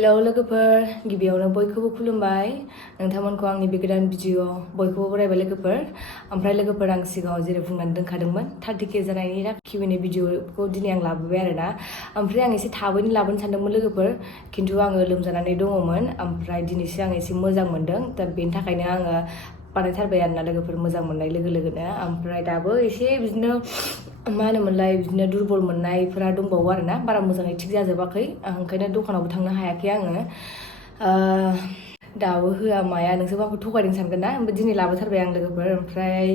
hello लोगोफोर गिबियावनो बयखौबो खुलुमबाय नोंथांमोनखौ आंनि बे गोदान भिडिअ बयखौबो बरायबाय लोगोफोर ओमफ्राय लोगोफोर आं सिगाङाव जेरै बुंनानै दोनखादोंमोन 30K जानायनि Q&A भिडिअखौ दिनै आं लाबोबाय आरोना ओमफ्राय आं एसे थाबैनो लाबोनो सानदोंमोन लोगोफोर खिन्थु आङो लोमजानानै दङमोन ओमफ्राय दिनैसो आं एसे मोजां मोनदों दा बेनि थाखायनो आङो बानायथारबाय आरोना लोगोफोर मोजां मोननाय लोगो लोगोनो ओमफ्राय दाबो एसे बिदिनो मा होनोमोनलाय बिदिनो दुरबल मोननायफोरा दंबावो आरोना बारा मोजाङै थिग जाजोबाखै ओंखायनो दखानावबो थांनो हायाखै आङो दाबो होआ माया नोंसोरबो आंखौ थगायदों सानगोन ना ओमफ्राय दिनै लाबोथारबाय आं लोगोफोर ओमफ्राय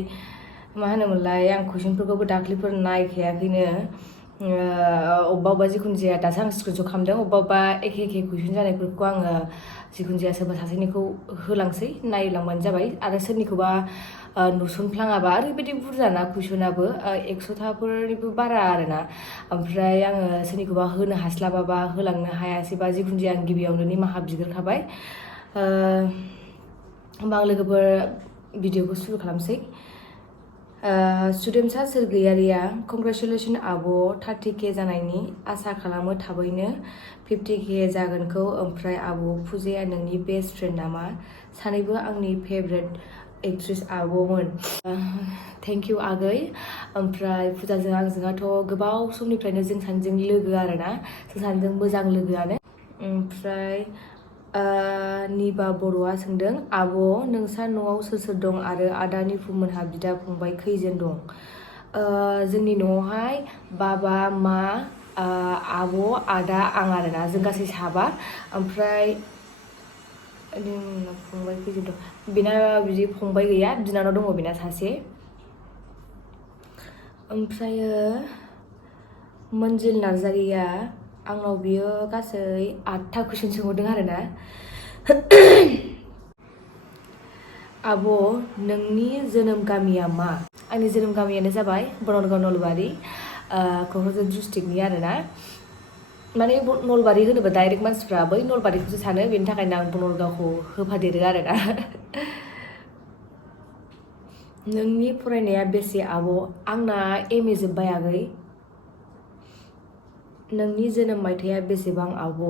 मा होनोमोनलाय आं कुइसनफोरखौबो दाख्लैफोर नायखायाखैनो अबेबा जिखुनु जाया दासो आं स्क्रिनशट खालामदों अबेबा एखे कुइसन जानायफोरखौ आङो जिखुनु जाया सोरबा सासेनिखौ होलांसै नायलांबानो जाबाय आरो सोरनिखौबा नुसनफ्लाङाबा ओरैबायदि बुरजाना कुइसनाबो 100थाफोरनिबो बारा आरोना ओमफ्राय आङो सोरनिखौबा होनो हास्लाबाबा होलांनो हायासैबा जिखुनु जाया आं गिबियावनो निमाहा बिग्रोखाबाय होमबा आं लोगोफोर भिडिअखौ सुरु खालामसै सुदेमसा सोरगोयारिया कंग्रेचुलेसन आब' 30K जानायनि आसा खालामो थाबैनो 50K जागोनखौ ओमफ्राय आब' फुजाया नोंनि बेस्ट फ्रेन्ड नामा सानैबो आंनि फेभरेट एक्ट्रेस आब'मोन थेंक इउ आगै ओमफ्राय फुजाजों आंजोंहाथ' गोबाव समनिफ्रायनो जों सानैजों लोगो आरोना जों सानैजों मोजां लोगोआनो ओमफ्राय निबा बर'आ सोंदों आब' नोंसा न'आव सोर सोर दं आरो आदा निफुमोनहा बिदा फंबाय खैजोन दं जोंनि न'आवहाय बाबा मा आब' आदा आं आरोना जों गासै साबा ओमफ्राय फंबाय खैजोन दं बेना बिदि फंबाय गैया बिनानाव दङ बेना सासे ओमफ्रायो मोनजिल नार्जारिया आंनाव बियो गासै 8था कुइसन सोंहरदों आरोना आब' नोंनि जोनोम गामिया मा आंनि जोनोम गामियानो जाबाय बनरगाव नलबारि क'क्राझार डिस्ट्रिक्टनि आरोना माने नलबारि होनोबा डाइरेक्ट मानसिफ्रा बै नलबारिखौसो सानो बेनि थाखायनो आं बनरगावखौ होफादेरो आरोना नोंनि फरायनाया बेसे आब' आंना MA जोब्बाय आगै नोंनि जोनोम मायथाइया बेसेबां आब'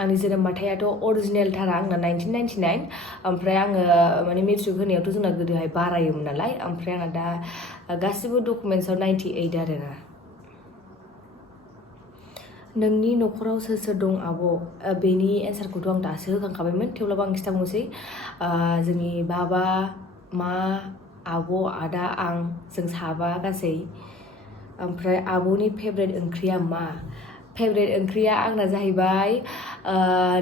आंनि जोनोम मायथाइयाथ' अरिजिनेलथारा आंना 1999 ओमफ्राय आङो माने मेट्रिक होनायावथ' जोंना गोदोहाय बारायोमोन नालाय ओमफ्राय आंना दा गासिबो डकुमेन्ट्सआव 98 आरोना नोंनि न'खराव सोर सोर दं आब' बेनि एन्सारखौथ' आं दासो होखांखाबायमोन थेवब्लाबो आं खिन्थाबावनोसै जोंनि बाबा मा आब' आदा आं जों साबा गासै ओमफ्राय आब'नि फेभरेट ओंख्रिया मा फेभरेट ओंख्रिया आंना जाहैबाय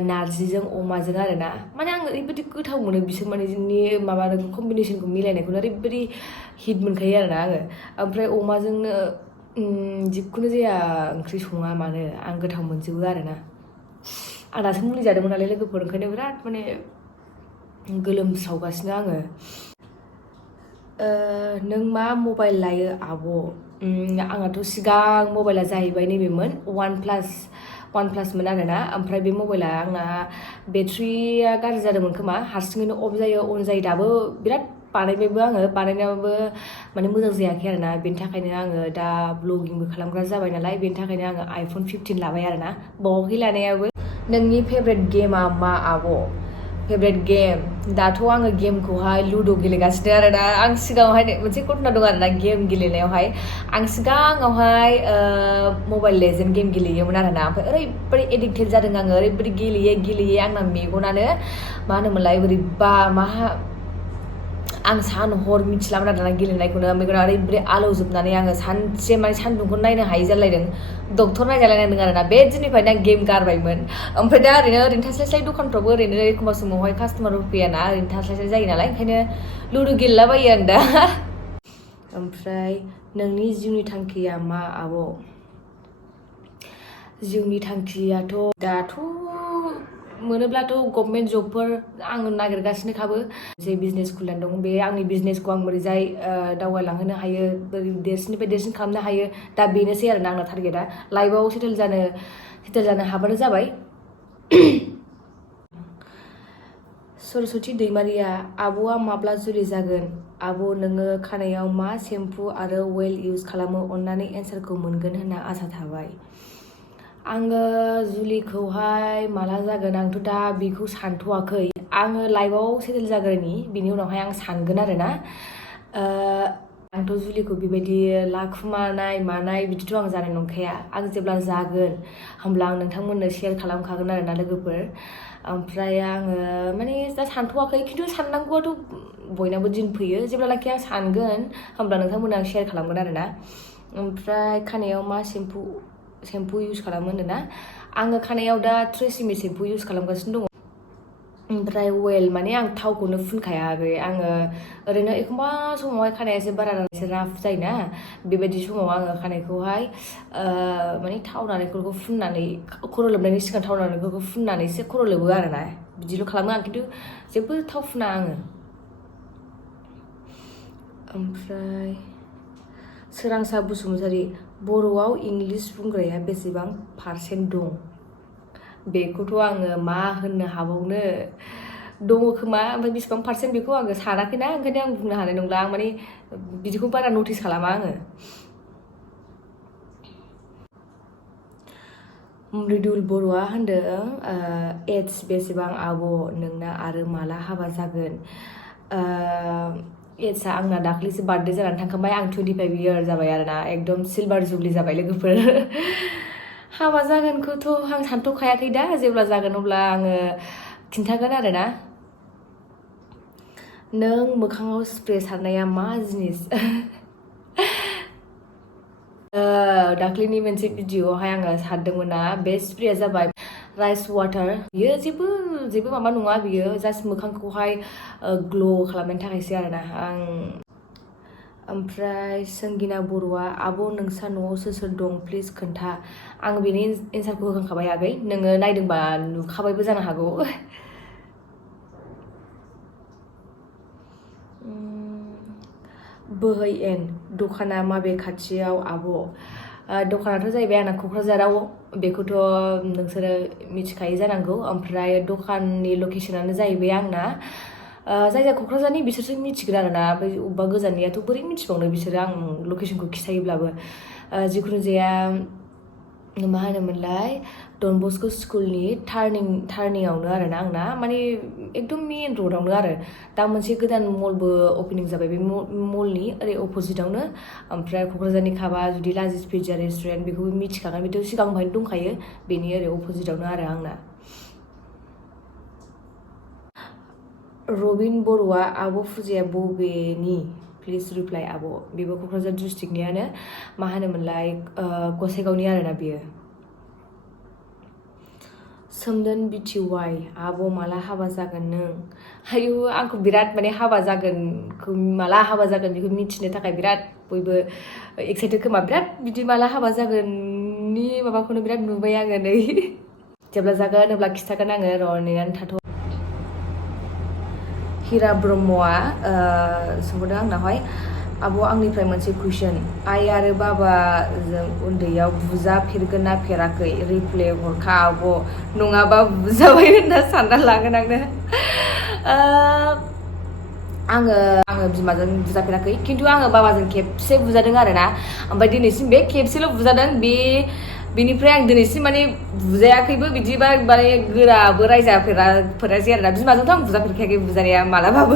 नारजिजों अमाजों आरोना माने आं ओरैबायदि गोथाव मोनो बिसोर मानेनि माबा कम्बिनेसनखौ मिलायनायखौनो ओरैबायदि हिट मोनखायो आरोना आङो ओमफ्राय अमाजोंनो जिखुनु जाया ओंख्रि सङा मानो आं गोथाव मोनजोबो आरोना आं दासो मुलि जादोंमोन नालाय लोगोफोर ओंखायनो बिराद माने गोलोमस्रावगासिनो आङो नों मा मबाइल लायो आब' आंहाथ' सिगां मबाइला जाहैबाय नैबेमोन वान प्लासमोन आरोना ओमफ्राय बे मबाइला आंना बेटारिया गाज्रि जादोंमोन खोमा हारसिङैनो अफ जायो अन जायो दाबो बिराद बानायबायबो आङो बानायनायाबो माने मोजां जायाखै आरोना बेनि थाखायनो आङो दा ब्लगिंबो खालामग्रा जाबाय नालाय बेनि थाखायनो आङो iPhone 15 लाबाय आरोना बावाखै लानायाबो नोंनि फेभरेट गेमा मा आब' फेभरेट गेम दाथ' आङो गेमखौहाय लुड' गेलेगासिनो आरोना आं सिगाङावहाय मोनसे घटना दं आरोना गेम गेलेनायावहाय आं सिगाङावहाय मबाइल लेजेन्ड गेम गेलेयोमोन आरोना ओमफ्राय ओरैबायदि एडिक्टेड जादों आङो ओरैबायदि गेलेयै आंना मेगनानो मा होनोमोनलाय बोरैबा आं सान हर मिथिलामोन आरोना गेलेनायखौनो मेगना ओरैबायदि आलौजोबनानै आङो सानसे माने सान्दुंखौ नायनो हायि जालायदों डक्टर नायजालायनांदों आरोना बे दिननिफ्रायनो आं गेम गारबायमोन ओमफ्राय दा ओरैनो थास्लायस्लाय दखानफ्रावबो ओरैनो एखमबा समावहाय कास्टमारफोर फैयाना ओरैनो थास्लायस्लाय जायो नालाय ओंखायनो लुदु गेलेलाबायो आं दा ओमफ्राय नोंनि जिउनि थांखिया मा आब' जिउनि थांखियाथ' दाथ' मोनोब्लाथ' गभर्नमेन्ट जबफोर आङो नागिरगासिनोखाबो जे बिजनेस खुलिनानै दं बे आंनि बिजनेसखौ आं बोरैजाय दावगालांहोनो हायो देरसिननिफ्राय देरसिन खालामनो हायो दा बेनोसै आरोना आंना टारगेटआ लाइफआव सेटेल जानो हाबानो जाबाय सरस्वती दैमारिया आब'आ माब्ला जुलि जागोन आब' नोङो खानायाव मा सेम्पु आरो अइल इउज खालामो अन्नानै एन्सारखौ मोनगोन होनना आसा थाबाय आङो जुलिखौहाय माला जागोन आंथ' दा बेखौ सानथ'वाखै आङो लाइफआव सेटेल जाग्रोनि बिनि उनावहाय आं सानगोन आरोना आंथ' जुलिखौ बेबायदि लाखुमानाय मानाय बिदिथ' आं जानाय नंखाया आं जेब्ला जागोन होमब्ला आं नोंथांमोननो शेयार खालामखागोन आरोना लोगोफोर ओमफ्राय आङो माने दा सानथ'वाखै खिन्थु साननांगौआथ' बयनाबो दिन फैयो जेब्लानाखि आं सानगोन होमब्ला नोंथांमोननो आं शेयार खालामगोन आरोना ओमफ्राय खानायाव मा सेम्पु इउज खालामो होनोना आङो खानायाव दा ट्रेसिमि सेम्पु इउज खालामगासिनो दङ ओमफ्राय वेल माने आं थावखौनो फुनखाया आङो ओरैनो एखमबा समावहाय खानाया एसे बारा एसे राफ जायोना बेबायदि समाव आङो खानायखौहाय माने थाव नालेंखरखौ फुननानै खर' लोबनायनि सिगां थाव नालेंखरखौ फुननानैसो खर' लोबो आरोना बिदिल' खालामो आं खिन्थु जेबो थाव फुना आङो ओमफ्राय सोरांसा बसुमतारी बर'आव इंलिश बुंग्राया बेसेबां पारसेन्ट दं बेखौथ' आङो मा होननो हाबावनो दङ खोमा ओमफ्राय बेसेबां पारसेन्ट बेखौ आङो सानाखैना ओंखायनो आं बुंनो हानाय नंला आं माने बिदिखौ बारा नटिस खालामा आङो मृदुल बर'आ होनदों एज बेसेबां आब' नोंना आरो माला हाबा जागोन एजआ आंना दाख्लैसो बार्थडे जानानै थांखांबाय आं 25 इयार जाबाय आरोना एकदम सिलभार जुबलि जाबाय लोगोफोर हाबा जागोनखौथ' आं सानथ'खायाखै दा जेब्ला जागोन अब्ला आङो खिन्थागोन आरोना नों मोखाङाव स्प्रे सारनाया मा जिनिस दाख्लैनि मोनसे भिडिअआवहाय आङो सारदोंमोन ना बे स्प्रेया जाबाय राइस वाटार बियो जेबो माबा नङा बियो जास्ट मोखांखौहाय ग्ल' खालामनायनि थाखायसो आरोना आं ओमफ्राय संगिना बर'आ आब' नोंसा न'आव सोर दं प्लिज खोन्था आं बेनि एन्सारखौ होखांखाबाय आगै नोङो नायदोंबा नुखाबायबो जानो हागौ बोहै एन दखाना माबे खाथियाव आब' दखानाथ' जाहैबाय आंना क'क्राझाराव बेखौथ' नोंसोरो मिथिखायो जानांगौ ओमफ्राय दखाननि लकेसनानो जाहैबाय आंना जाय क'क्राझारनि बिसोरसो मिथिगोन आरोना ओमफ्राय अबेबा गोजाननियाथ' बोरै मिथिबावनो बिसोरो आं लकेसनखौ खिथायोब्लाबो जिखुनु जाया मा होनोमोनलाय डन बस्क' स्कुलनि टार्निंआवनो आरोना आंना माने एकदम मेन र'डआवनो आरो दा मोनसे गोदान मलबो अपेनिं जाबाय बे मलनि ओरै अपोजिटआवनो ओमफ्राय क'क्राझारनि खाबा जुदि लाजिज पिज्जा रेस्टुरेन्ट बेखौबो मिथिखागोन बेथ' सिगांनिफ्रायनो दंखायो बेनि ओरै अपोजिटआवनो आरो आंना रबिन बर'आ आब' फुजाया बबेनि प्लिज रिप्लाइ आब' बेबो क'क्राझार डिस्ट्रिक्टनियानो मा होनोमोनलाय गसाइगावनि आरोना बियो सोमदोन बिटिवाइ आब' माला हाबा जागोन नों आयु आंखौ बिराद माने हाबा जागोनखौ माला हाबा जागोन बेखौ मिथिनो थाखाय बिराद बयबो एक्साइटेड खोमा बिराद बिदि माला हाबा जागोननि माबाखौनो बिराद नुबाय आङो नै जेब्ला जागोन अब्ला खिथागोन आङो र' नेनानै थाथ' हिरा ब्रह्मआ सोंहरदों आंनावहाय आब' आंनिफ्राय मोनसे कुइसन आइ आरो बाबाजों उन्दैयाव बुजाफेरगोन ना फेराखै रिप्ले हरखा आब' नङाबा बुजाबाय होनना सानना लागोन आङो बिमाजों बुजाफेराखै खिन्थु आङो बाबाजों खेबसे बुजादों आरोना ओमफ्राय दिनैसिम बे खेबसेल' बुजादों बेनिफ्राय आं दिनैसिम माने बुजायाखैबो बिदिबा माने गोराबो रायजाफेरासै आरोना बिमाजोंथ' आं बुजाफेरखायाखै बुजानाया मालाबाबो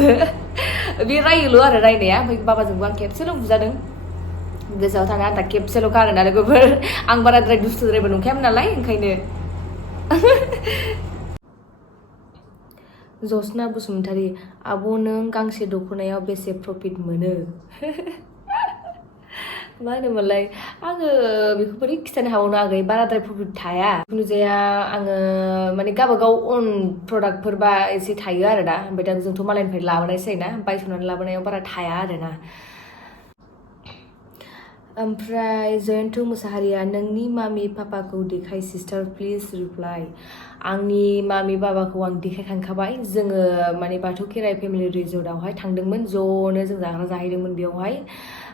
बे रायोल' आरो रायनाया ओमफ्राय बाबाजोंबो आं खेबसेल' बुजादों गोसोआव थानो आन्था खेबसेल'खा आरोना लोगोफोर आं बाराद्राय दुस्थुद्रायबो नंखायामोन नालाय ओंखायनो जसना बसुमतारी आब' नों गांसे दख'नायाव बेसे प्रफिट मोनो मा होनोमोनलाय आङो बेखौ बोरै खिथानो हाबावनो आगै बाराद्राय प्रफिट थाया जिखुनु जाया आङो माने गावबागाव अन प्रडाक्टफोरबा एसे थायो आरोना ओमफ्राय दा जोंथ' मालायनिफ्राय लाबोनायसो जायोना बायस'नानै लाबोनायाव बारा थाया आरोना ओमफ्राय जयन्त मुसाहारिया नोंनि मामि पापाखौ देखाय सिस्टार प्लिज रिप्लाइ आंनि मामि बाबाखौ आं देखायखांखाबाय जोङो माने बाथौ खेराइ फेमिलि रिजर्टआवहाय थांदोंमोन ज'नो जों जाग्रा जाहैदोंमोन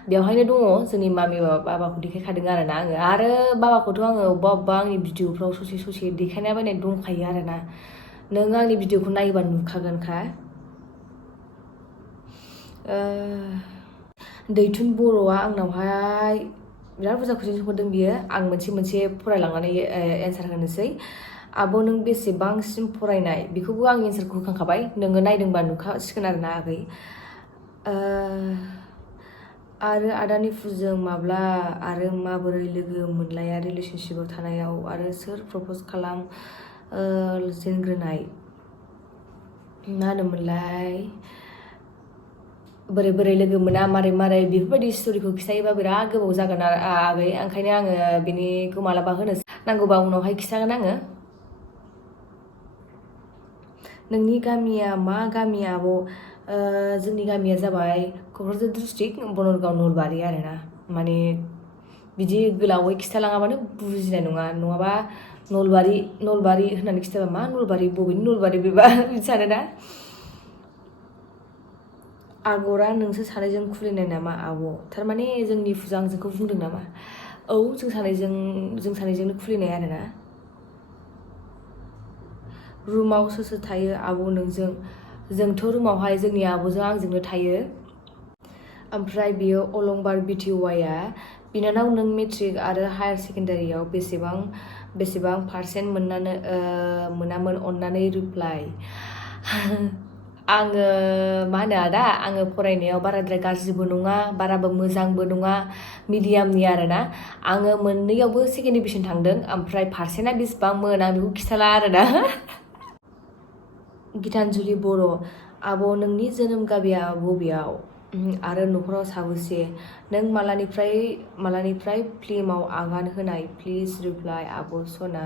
बेवहायनो दङ जोंनि मामि बाबाखौ देखायखादों आरोना आङो आरो बाबाखौथ' आङो अबेबा आंनि भिडिअफ्राव ससे देखायना बायनाय दंखायो आरोना नों आंनि भिडिअखौ नायोबा नुखागोनखा दैथुन बर'आ आंनावहाय बिराद बुरजा कुइसन हरदों बियो आं मोनसे फरायलांनानै एन्सार होनोसै आब' नों बेसेबांसिम फरायनाय बेखौबो आं एन्सारखौ होखांखाबाय नोङो नायदोंबा नुखासिगोन आरोना आगै आरो आदानि फुजों माब्ला आरो माबोरै लोगो मोनलाया रिलेसनशिपआव थानायाव आरो सोर प्रप'ज खालाम जेनग्रोनाय मा होनोमोनलाय बोरै लोगो मोना मारै बेफोरबायदि स्ट'रिखौ खिथायोबा बिराद गोबाव जागोन आगै ओंखायनो आङो बेनिखौ मालाबा होनो नांगौबा उनावहाय खिथागोन आङो नोंनि गामिया मा गामि आब' जोंनि गामिया जाबाय क'क्राझार डिस्ट्रिक्ट बनरगाव नलबारि आरोना माने बिदि गोलावै खिथालाङाबानो बुजिनाय नङाबा नलबारि होननानै खिथाबा मा नलबारि बबेनि नलबारि बेबा बिदि सानोना आगरा नोंसोर सानैजों खुलिनाय नामा आब' थारमाने जोंनि फुजा आं जोंखौ बुंदों नामा औ जों सानैजोंनो खुलिनाय आरोना रुमाव सोर थायो आब' नोंजों जोंथ' रुमावहाय जोंनि आब'जों आंजोंनो थायो ओमफ्राय बियो अलंबार बिटिवाइआ बिनानाव नों मेट्रिक आरो हायार सेकेन्डारियाव बेसेबां पार्सेन्ट मोनामोन अन्नानै रिप्लाइ आङो मा होनो आदा आङो फरायनायाव बाराद्राय गाज्रिबो नङा बाराबो मोजांबो नङा मिडियामनि आरोना आङो मोननैयावबो सेकेन्ड डिभिजन थांदों ओमफ्राय पार्सेन्टआ बेसेबांमोन आं बेखौ खिथाला आरोना गितानजुलि बर' आब' नोंनि जोनोम गामिया बबेयाव आरो न'खराव साबेसे नों मालानिफ्राय फिल्माव आगान होनाय प्लिज रिप्लाइ आब' सना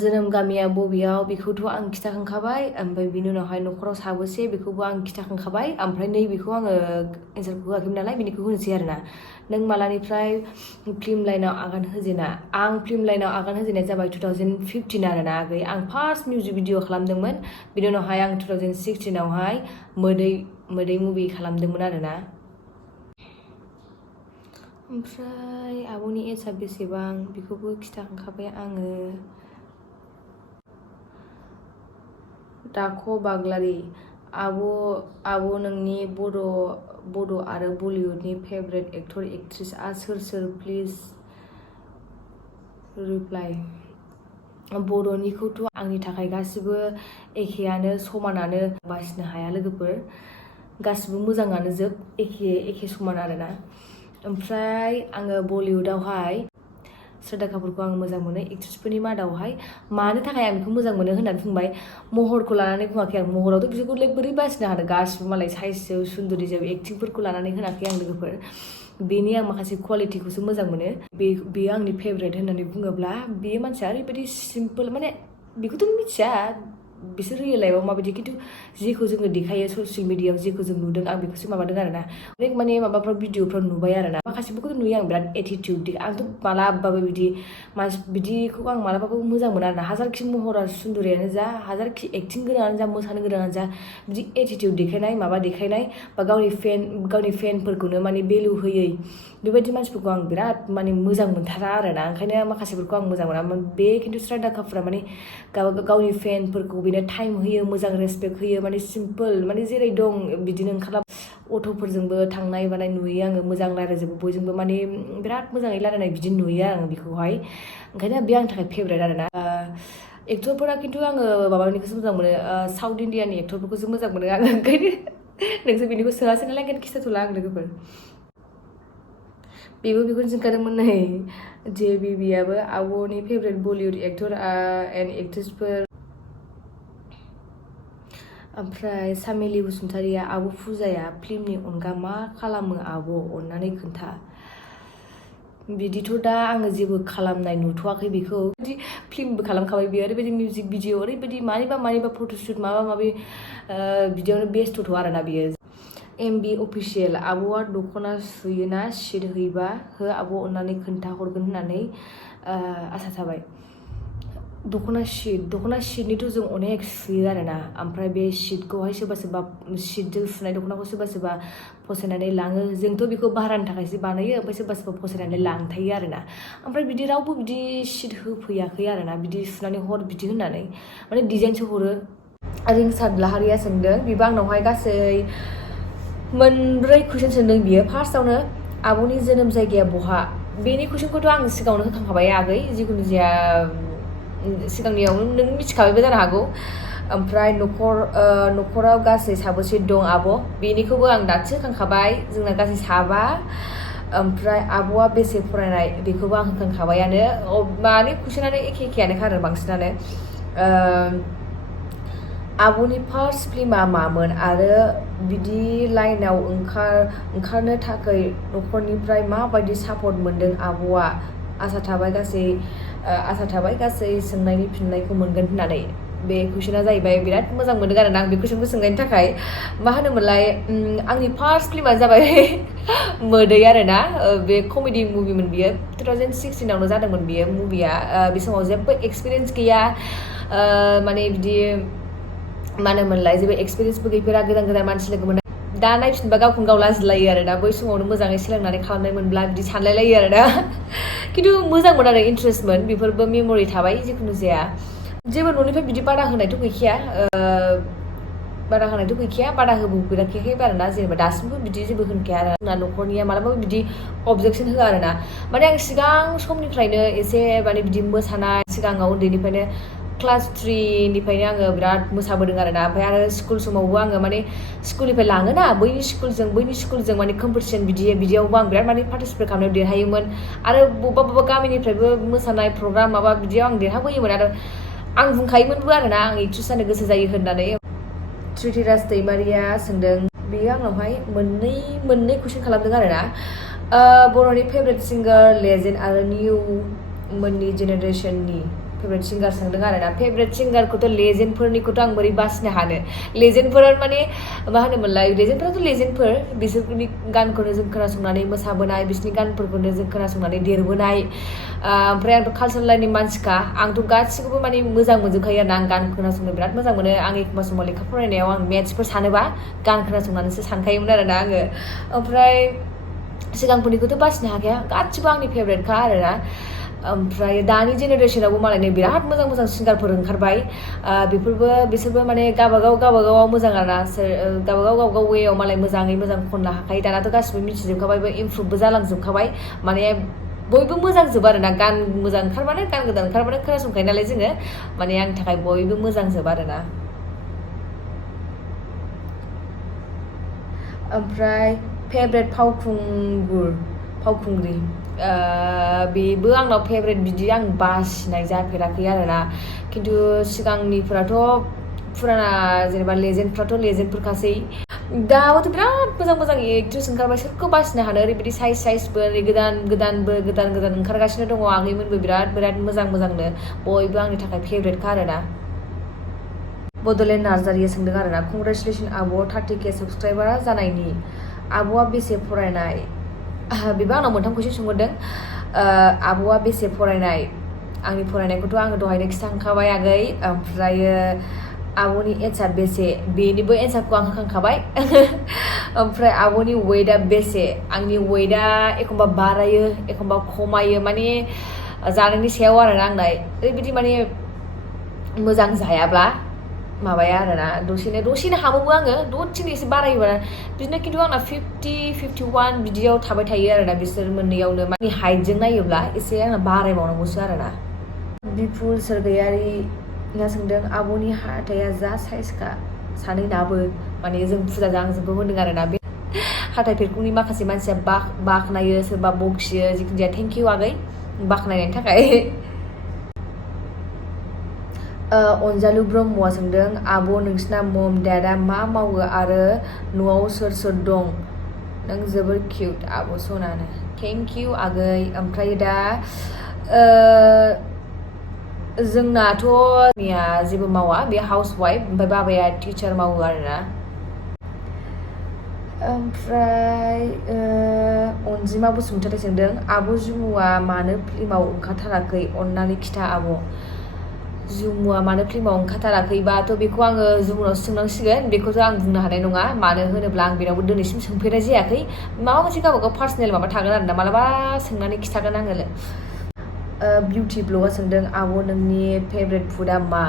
जोनोम गामिया बबेयाव बेखौथ' आं खिथाखांखाबाय ओमफ्राय बिनि उनावहाय न'खराव साबेसे बेखौबो आं खिथाखांखाबाय ओमफ्राय नैबेखौ आङो एन्सारखौ होआखैमोन नालाय बेनिखौ होनोसै आरोना नों मालानिफ्राय फिल्म लाइनाव आगान होजेना आं फिल्म लाइनाव आगान होजेननाया जाबाय 2015 आरोना आगै आं फार्स्ट मिउजिक भिडिअ खालामदोंमोन बिनि उनावहाय आं 2016 आवहाय मोदै मुभि खालामदोंमोन आरोना ओमफ्राय आब'नि एजआ बेसेबां बेखौबो खिथाखांखाबाय आङो दाख' बाग्लारि आब' नोंनि बड' आरो बलिउडनि फेभरेट एक्टर एक्ट्रिसआ सोर प्लिज रिप्लाइ बर'निखौथ' आंनि थाखाय गासिबो एखेयानो समानानो बासिनो हाया लोगोफोर गासिबो मोजाङानो जोब एखे समान आरोना ओमफ्राय आङो बलिउडआवहाय श्रद्धा कापुरखौ आं मोजां मोनो एक्ट्रिसफोरनि मादावहाय मानो थाखाय आं बेखौ मोजां मोनो होननानै बुंबाय महरखौ लानानै बुङाखै आं महरावथ' बिसोरखौ बोरै बासिनो हानो गासिबो मालाय साइसजों सुन्दरि जों एक्टिंफोरखौ लानानै होनाखै आं लोगोफोर बेनि आं माखासे क्वालिटिखौसो मोजां मोनो बेयो आंनि फेभरेट होननानै बुङोब्ला बे मानसिया ओरैबायदि सिम्पोल माने बेखौथ' मिथिया बिसोर रियेल लाइफआव माबायदि खिन्थु जेखौ जोङो देखायो ससियेल मिडियायाव जेखौ जों नुदों आं बेखौसो माबादों आरोना अनेक माने माबाफ्राव भिडिअफ्राव नुबाय आरोना माखासेफोरखौथ' नुयो आं बिराद एटिटिउड आंथ' मालाबाबो बिदिखौ आं मालाबाबो मोजां मोना आरोना हाजारखि महरा सुन्दरियानो जा हाजारखि एक्टिं गोनाङानो जा मोसानो गोनाङानो जा बिदि एटिटिउड देखायनाय बा गावनि फेनफोरखौनो माने भेलु होयै बेबायदि मानसिफोरखौ आं बिराद माने मोजां मोनथारा आरोना ओंखायनो माखासेफोरखौ आं मोजां मोना बे खिन्थु श्रद्धा कापुरा माने गावनि फेनफोरखौ बेनो टाइम होयो मोजां रेसपेक्ट होयो माने सिम्पोल माने जेरै दं बिदिनो ओंखारला अट'फोरजोंबो थांनाय बानाय नुयो आङो मोजां रायज्लायजोबो बयजोंबो माने बिराद मोजाङै रायलायनाय बिदि नुयो आं बेखौहाय ओंखायनो बे आंनि थाखाय फेभरेट आरोना एक्टरफोरा खिन्थु आङो माबानिखौसो मोजां मोनो साउथ इण्डियानि एक्टरफोरखौसो मोजां मोनो आङो ओंखायनो नोंसोर बेनिखौ सोङासै नालाय ओंखायनो खिथाथ'ला आं लोगोफोर बेखौनो सोंखादोंमोन नै JBBआबो आब'नि फेभरेट बलिउड एक्टर एन्ड एक्ट्रिसफोर ओमफ्राय सामेलि बसुमतारिया आब' फुजाया फिल्मनि अनगा मा खालामो आब' अननानै खोन्था बिदिथ' दा आङो जेबो खालामनाय नुथ'वाखै बेखौ बिदि फिल्मबो खालामखाबाय बियो ओरैबायदि मिउजिक भिडिअ ओरैबायदि मानिबा फट'शुट माबा माबि बिदियावनो बेस्थ'थ' आरोना बियो MB अफिसियेल आब'आ दख'ना सुयोना शीट हैबा हो आब' अननानै खोन्था हरगोन होननानै आसा थाबाय दख'ना शीटनिथ' जों अनेक सुयो आरोना ओमफ्राय बे शीटखौहाय सोरबा शीटजों सुनाय दख'नाखौ सोरबा फसायनानै लाङो जोंथ' बेखौ भारानि थाखायसो बानायो ओमफ्राय सोरबा फसायनानै लांथायो आरोना ओमफ्राय बिदि रावबो बिदि शीट होफैयाखै आरोना बिदि सुनानै हर बिदि होननानै माने डिजाइनसो हरो रिंसार लाहारिया सोंदों बेबो आंनावहाय गासै मोनब्रै कुइसन सोंदों बियो फार्स्टआवनो आब'नि जोनोम जायगाया बहा बेनि कुइसनखौथ' आं सिगाङावनो होखांखाबाय आगै जिखुनु जाया सिगांनियावनो नों मिथिखाबायबो जानो हागौ ओमफ्राय न'खराव गासै साबेसे दं आब' बेनिखौबो आं दासो होखांखाबाय जोंना गासै 7 ओमफ्राय आब'आ बेसे फरायनाय बेखौबो आं होखांखाबायानो माने कुइसनानो एखेयानो आरो बांसिनानो आब'नि फार्स्ट फिल्मा मामोन आरो बिदि लाइनाव ओंखारनो थाखाय न'खरनिफ्राय माबायदि सापर्ट मोनदों आब'आ आसा थाबाय गासै सोंनायनि फिननायखौ मोनगोन होननानै बे कुइसना जाहैबाय बिराद मोजां मोनदों आरो आं बे कुइसनखौ सोंनायनि थाखाय मा होनोमोनलाय आंनि फार्स्ट फिल्मा जाबाय मोदै आरोना बे कमेडि मुभिमोन बियो 2016 आवनो जादोंमोन बियो मुभिया बे समाव जेबो एक्सपिरियेन्स गैया माने बिदि मा होनोमोनलाय जेबो एक्सपिरियेन्सबो गैफेरा गोदान मानसि लोगो मोननाय दा नायफिनबा गावखौनो गाव लाजिलायो आरोना बै समावनो मोजाङै सोलोंनानै खालामनाय मोनब्ला बिदि सानलायलायो आरोना खिन्थु मोजांमोन आरो इन्ट्रेस्टमोन बेफोरबो मेम'रि थाबाय जिखुनु जाया जेबो न'निफ्राय बिदि बादा होनायथ' गैखाया बादा होबोफेराखैबो आरोना जेनेबा दासिमबो बिदि जेबो होनखाया आरो जोंना न'खरनिया मालाबाबो बिदि अबजेक्सन होआ आरोना माने आं सिगां समनिफ्रायनो एसे माने बिदि मोसानाय सिगाङाव उन्दैनिफ्रायनो क्लास 3 निफ्रायनो आङो बिराद मोसाबोदों आरोना ओमफ्राय आरो स्कुल समावबो आङो माने स्कुलनिफ्राय लाङोना बैनि स्कुलजों माने कम्पिटिसन बिदियावबो आं बिराद माने पार्टिसिपेट खालामनायाव देरहायोमोन आरो बबेबा गामिनिफ्रायबो मोसानाय प्रग्राम माबा बिदियाव आं देरहाबोयोमोन आरो आं बुंखायोमोनबो आरोना आं एक्ट्रेस जानो गोसो जायो होननानै त्रिथिराज दैमारिया सोंदों बेयो आंनावहाय मोननै कुइसन खालामदों आरोना बर'नि फेभरेट सिंगार लेजेन्ड आरो निउ मोननि जेनेरेसननि फेभरेट सिंगार सोंदों आरोना फेभरेट सिंगारखौथ' लेजेन्डफोरनिखौथ' आं बोरै बासिनो हानो लेजेन्डफोरा माने मा होनोमोनलाय लेजेन्डफोराथ' लेजेन्डफोर बिसोरनि गानखौनो जों खोनासंनानै मोसाबोनाय बिसोरनि गानफोरखौनो जों खोनासंनानै देरबोनाय ओमफ्राय आंथ' कालचारेल लाइननि मानसिखा आंथ' गासिखौबो माने मोजां मोनजोबखायो आरोना आं गान खोनासंनो बिराद मोजां मोनो आं एखमबा समाव लेखा फरायनायाव आं मेथ्सफोर सानोबा गान खोनासंनानैसो सानखायोमोन आरोना आङो ओमफ्राय सिगांफोरनिखौथ' बासिनो हाखाया गासिबो आंनि फेभरेटखा आरोना ओमफ्राय दानि जेनेरेसनावबो मालायनो बिराद मोजां सिंगारफोर ओंखारबाय बिसोरबो माने गावबागाव मोजां आरोना गावबागाव वेयाव मालाय मोजाङै मोजां खननो हाखायो दानाथ' गासिबो मिथिजोबखाबायबो इमप्रुभबो जालांजोबखाबाय माने बयबो मोजांजोब आरोना गान मोजां ओंखारबानो गान गोदान ओंखारबानो खोनासंखायो नालाय जोङो माने आंनि थाखाय बयबो मोजांजोब आरोना ओमफ्राय फेभरेट फावखुंग्रि बेबो आंनाव फेभरेट बिदि आं बासिनाय जाफेराखै आरोना खिन्थु सिगांनिफोराथ' फुराना जेनेबा लेजेन्डफ्राथ' लेजेन्डफोरखासै दाबोथ' बिराद मोजां एक्ट्रेस ओंखारबाय सोरखौ बासिनो हानो ओरैबायदि साइजबो गोदान ओंखारगासिनो दङ आगैमोनबो बिराद मोजांनो बयबो आंनि थाखाय फेभरेटखा आरोना बड'लेण्ड नार्जारिया सोंदों आरोना कंग्रेचुलेसन आब' 30K साबसक्राइबार जानायनि आब'आ बेसे फरायनाय बेबो आंनाव मोनथाम कुइसन सोंहरदों आब'आ बेसे फरायनाय आंनि फरायनायखौथ' आङो दहायनो खिन्थाखांखाबाय आगै ओमफ्रायो आब'नि एजआ बेसे बेनिबो एन्सारखौ आं होखांखाबाय ओमफ्राय आब'नि वेटआ बेसे आंनि वेटआ एखमबा बारायो एखमबा खमायो माने जानायनि सायाव आरोना आंना ओरैबायदि माने मोजां जायाब्ला माबाया आरोना दसेनो हामोबो आङो दसेनो एसे बारायोबा बिदिनो खिन्थु आंना 50-51 बिदियाव थाबाय थायो आरोना बिसोर मोननैयावनो माने हाइटजों नायोब्ला एसे आंना बारायबावनांगौसो आरोना बिपुल सोरगयारिया सोंदों आब'नि हाथाया जा साइजखा सानैनाबो माने जों फुजा जाहांजोंबो होनदों आरोना बे हाथाय फेरखंनि माखासे मानसिया बाख्नायो सोरबा बखियो जिखुनु जाया थेंक इउ आगै बाख्नायनायनि थाखाय अनजालु ब्रह्मआ सोंदों आब' नोंसिना मम डेडा मा मावो आरो न'आव सोर दं नों जोबोर किउट आब' सनानो थेंक इउ आगै ओमफ्राय दा जोंनाथ' मिया जेबो मावा बे हाउस वाइफ ओमफ्राय बाबाया टिचार मावो आरोना ओमफ्राय अनजिमा बसुमतारी सोंदों आब' जुमुआ मानो फिल्माव ओंखारथाराखै अननानै खिथा आब' जुमुआ मानो फिल्माव ओंखारथाराखैबाथ' बेखौ आङो जुमुनावसो सोंनांसिगोन बेखौथ' आं बुंनो हानाय नङा मानो होनोब्ला आं बेनावबो दिनैसिम सोंफेरनाय जायाखै माबा मोनसे गावबागाव पार्सनेल माबा थागोन आरोना मालाबा सोंनानै खिथागोन आङो बिउटि ब्लगआ सोंदों आब' नोंनि फेभरेट फुडआ मा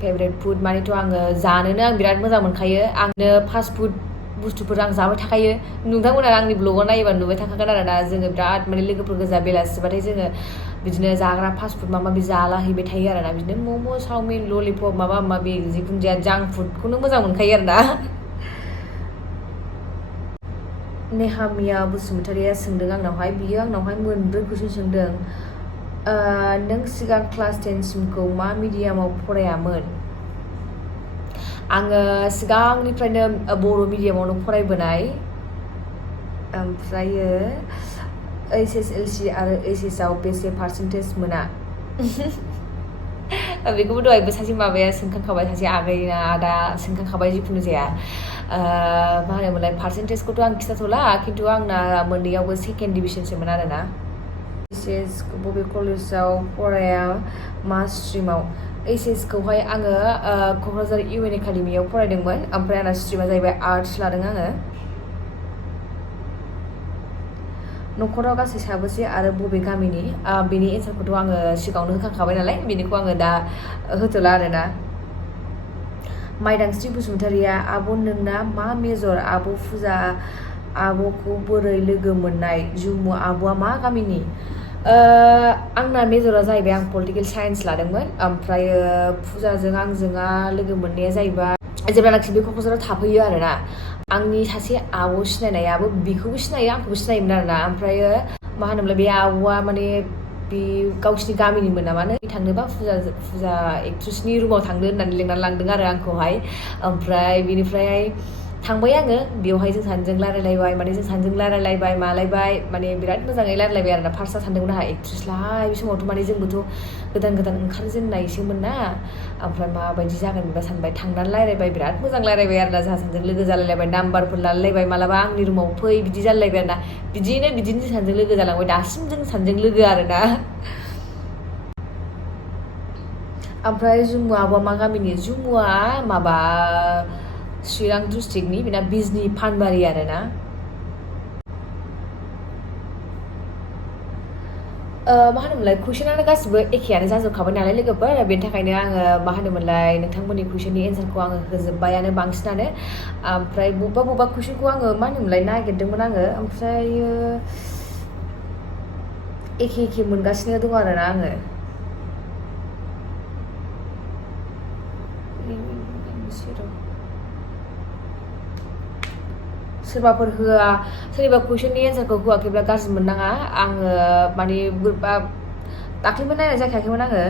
फेभरेट फुड मानेथ' आङो जानोनो आं बिराद मोजां मोनखायो आंनो फास्ट फुड बुस्थुफोर आं जाबाय थाखायो नोंथांमोना आंनि ब्लगाव नायोबा नुबाय थाखागोन आरोना जोङो बिराद माने लोगोफोर गोजा बेलासिबाथाय जोङो बिदिनो जाग्रा फास्टफुड माबा माबि जालाहैबाय थायो आरोना बिदिनो मम' चावमिन ललिपप माबा माबि जिखुनु जाया जांक फुडखौनो मोजां मोनखायो आरोना नेहामिया बसुमतारिया सोंदों आंनावहाय बियो आंनावहाय मोनब्रै कुइसन सोंदों नों सिगां क्लास 10 सिमखौ मा मिडियामाव फरायामोन आङो सिगांनिफ्रायनो बर' मिडियामावनो फरायबोनाय ओमफ्रायो HSLC आरो HS आव बेसे पार्सेन्टेज मोना बेखौबो दहायबो सासे माबाया सोंखांखाबाय सासे आगैना आदा सोंखांखाबाय जिखुनु जाया मा होनोमोनलाय पार्सेन्टेजखौथ' आं खिथाथ'ला खिन्थु आंना मोननैयावबो सेकेन्ड डिभिजनसोमोन आरोना HS बबे कलेजाव फराया मा स्ट्रिमाव HS खौहाय आङो क'क्राझार UN एकाडेमियाव फरायदोंमोन ओमफ्राय आंना स्ट्रिमा जाहैबाय आर्टस लादों आङो न'खराव गासै साबेसे आरो बबे गामिनि बेनि एन्सारखौथ' आङो सिगाङावनो होखांखाबाय नालाय बेनिखौ आङो दा होथ'ला आरोना माइदांस्रि बसुमतारिया आब' नोंना मा मेजर आब' फुजा आब'खौ बोरै लोगो मोननाय जुमु आब'आ मा गामिनि आंना मेजरा जाहैबाय आं पलिटिकेल साइन्स लादोंमोन ओमफ्रायो फुजाजों आंजोंआ लोगो मोननाया जाहैबाय जेब्लानाखि बे क'क्राझाराव थाफैयो आरोना आंनि सासे आब' सिनायनायाबो बेखौबो सिनायो आंखौबो सिनायोमोन आरोना ओमफ्रायो मा होनोमोनलाय बे आब'आ माने बे गावसिनि गामिनिमोन नामानो थांनोबा फुजा एक्ट्रेसनि रुमाव थांनो होननानै लिंनानै लांदों आरो आंखौहाय ओमफ्राय बिनिफ्राय थांबाय आङो बेवहाय जों सानैजों रायलायलायबाय माने जों सानैजों रायलायलायबाय मालायबाय माने बिराद मोजाङै रायलायलायबाय आरोना फार्स्टआव सानदोंमोन आंहा एक्ट्रेसलाय बे समावथ' माने जोंबोथ' गोदान गोदान ओंखारजेननायसोमोन ना ओमफ्राय माबायदि जागोन बिबा सानबाय थांनानै रायलायबाय बिराद मोजां रायलायबाय आरोना जोंहा सानैजों लोगो जालायलायबाय नाम्बारफोर लालायलायबाय मालाबा आंनि रुमाव फै बिदि जालायलायबाय आरोना बिदिनो जों सानैजों लोगो जालांबाय दासिम जों सानैजों लोगो आरोना ओमफ्राय जुमु आब'आ मा गामिनि जुमुआ माबा चिरां डिस्ट्रिक्टनि बेना बिजनि फानबारि आरोना मा होनोमोनलाय कुइसनानो गासिबो एखेयानो जाजोबखाबाय नालाय लोगोफोर बेनि थाखायनो आङो मा होनोमोनलाय नोंथांमोननि कुइसननि एन्सारखौ आङो होजोब्बायानो बांसिनानो ओमफ्राय बबेबा कुइसनखौ आङो मा होनोमोनलाय नागिरदोंमोन आङो ओमफ्रायो एखे मोनगासिनो दं आरोना आङो सोरबाफोर होआ सोरनिबा कुइसननि एन्सारखौ होआखैब्ला गाज्रि मोननाङा आङो माने दाख्लैबो नायनाय जाखायाखैमोन आङो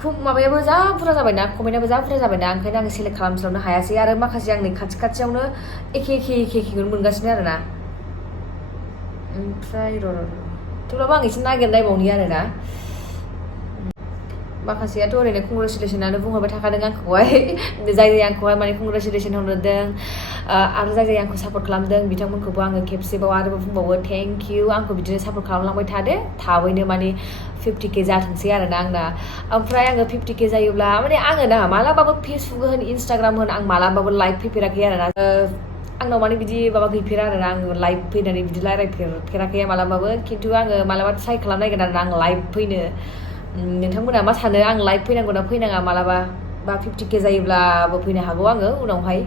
खुब माबायाबो जा बुरजा जाबायना कमेन्टआबो जा बुरजा जाबायना ओंखायनो आङो सेलेक्ट खालामस्लाबनो हायासै आरो माखासे आंनि खाथियावनो एखेखौनो मोनगासिनो आरोना ओमफ्राय थेवब्लाबो आं एसे नागिरनायबावनि आरोना माखासेयाथ' ओरैनो कंग्रेचुलेसनानो बुंहरबाय थाखादों आंखौहाय जाय आंखौहाय माने कंग्रेचुलेसन होनहरदों आरो जाय आंखौ सापर्ट खालामदों बिथांमोनखौबो आङो खेबसेबाव आरोबाव बुंबावो थेंक इउ आंखौ बिदिनो सापर्ट खालामलांबाय थादो थाबैनो माने 50K जाथोंसै आरोना आंना ओमफ्राय आङो 50K जायोब्ला माने आङो ना मालाबाबो फेसबुक होन इन्सटाग्राम होन आं मालाबाबो लाइभ फैफेराखै आरोना आंनाव माने बिदि माबा गैफेरा आरोना आङो लाइभ फैनानै बिदि रायलायफेराखै मालाबाबो खिन्थु आङो मालाबा ट्राइ खालामनायगोन आरोना आं लाइभ फैनो नोंथांमोना मा सानो आं लाइभ फैनांगौ ना फैनाङा मालाबा बा 50K जायोब्लाबो फैनो हागौ आङो उनावहाय